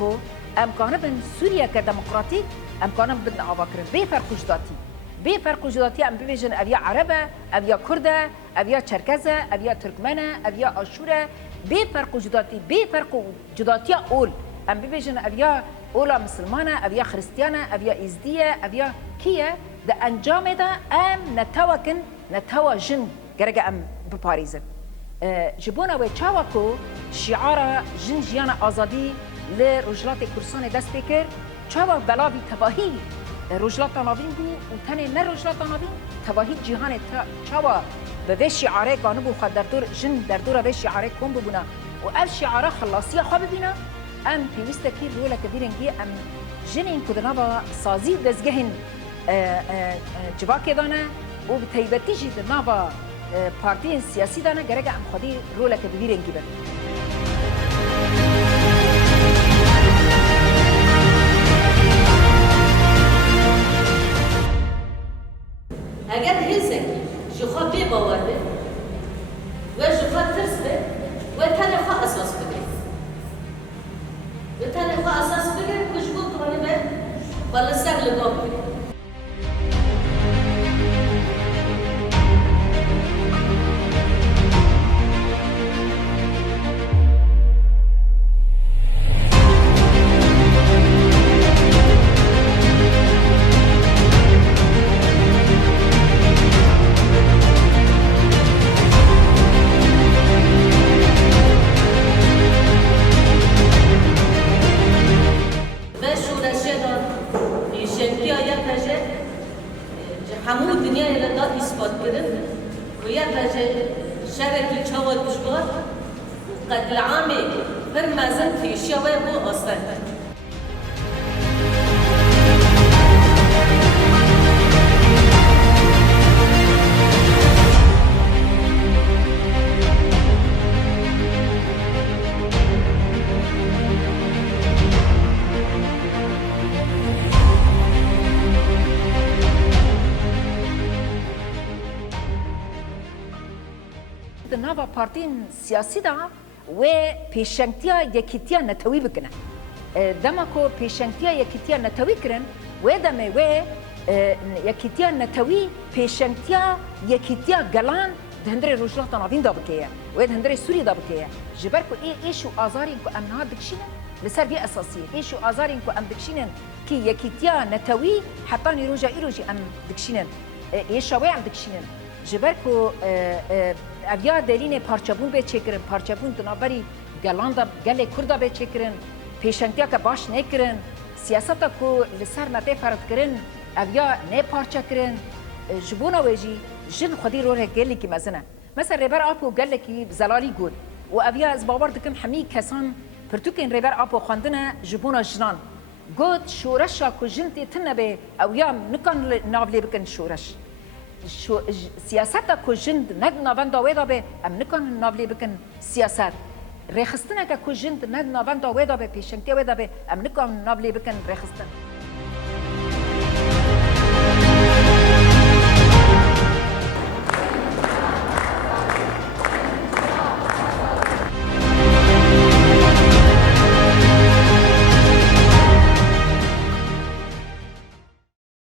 کو امکانه بن سوریه که دموکراتیک امکانه بن آواکرن بی فرق جداتی بی فرق جداتی ام ببیجن اویا عربه اویا کرده اویا چرکزه اویا ترکمنه اویا آشوره بی فرق جداتی اول ام ببیجن اویا اولا مسلمانه اویا خریستیانه اویا ازدیه اویا کیه ده انجام ده ام نتوا جن گرگه ام بپاریزن جبونا و چاوکو شعار جن جیان آزادی لرجلات کورسان دست بکر چاوا بلاوی تباهی رجلات ناوین بو و تنه نه رجلات ناوین تباهی جهان چاوا به شعاره قانون خود در دور جن در دور به شعاره کم ببونا و اف شعاره خلاصی خواب بینا ام پیوست کی رولا کبیرنگی ام جن این کدنا با سازی دزگهن جواکی دانه و به تیبتی جید نابا پارتی سیاسی دانه گرگه ام خودی رولا کبیرنگی بد اگر هزکی جخوا بی باور به و جخوا ترس به و تنخوا اساس بگه و تنخوا اساس بگه کجبو کنه به بالا سر لگاه بگه همون دنیا را اثبات کرد و یک درجه شرکی چهار دشوار قتل عام هر مزن تیشیا و بو آسان نوا پارتین سیاسی دا و پیشنگتیا یکیتیا نتوی بکنه دما کو پیشنگتیا یکیتیا نتوی کرن و دمه و یکیتیا نتوی پیشنگتیا یکیتیا گلان دهندره روجلات ناوین دا بکیه و دهندره سوری دا بکیه جبر کو ایشو آزارین کو امنها دکشینه لسر بی اساسیه ایشو آزارین کو ام دکشینن کی یکیتیا نتوی حتی نیروجا ایروجی ام دکشینن ایشاوی ام دکشینن جبر کو اویا دلین پارچبون به چکرن پارچبون دنابری گلاندا گله کردا به چکرن پیشنگتیا که باش نکرن سیاستا کو لسر مته فرد کرن اویا نه پارچا کرن جبونا وجی جن خودی روره گلی کی مزنه مثلا ربر اپو گله کی زلالی گول و اویا از باور دکم حمی کسان پرتوکن ربر اپو خواندنه جبونا جنان گود شورشا کو جنتی تنبه اویا نکن ناولی بکن شورش سیاست کو جند ند ناوند ویدا به ام نکن ناولی بکن سیاست رخصتنه که کو جند ند ناوند ویدا به پیشنگتی ویدا به ام نکن ناولی بکن رخصتن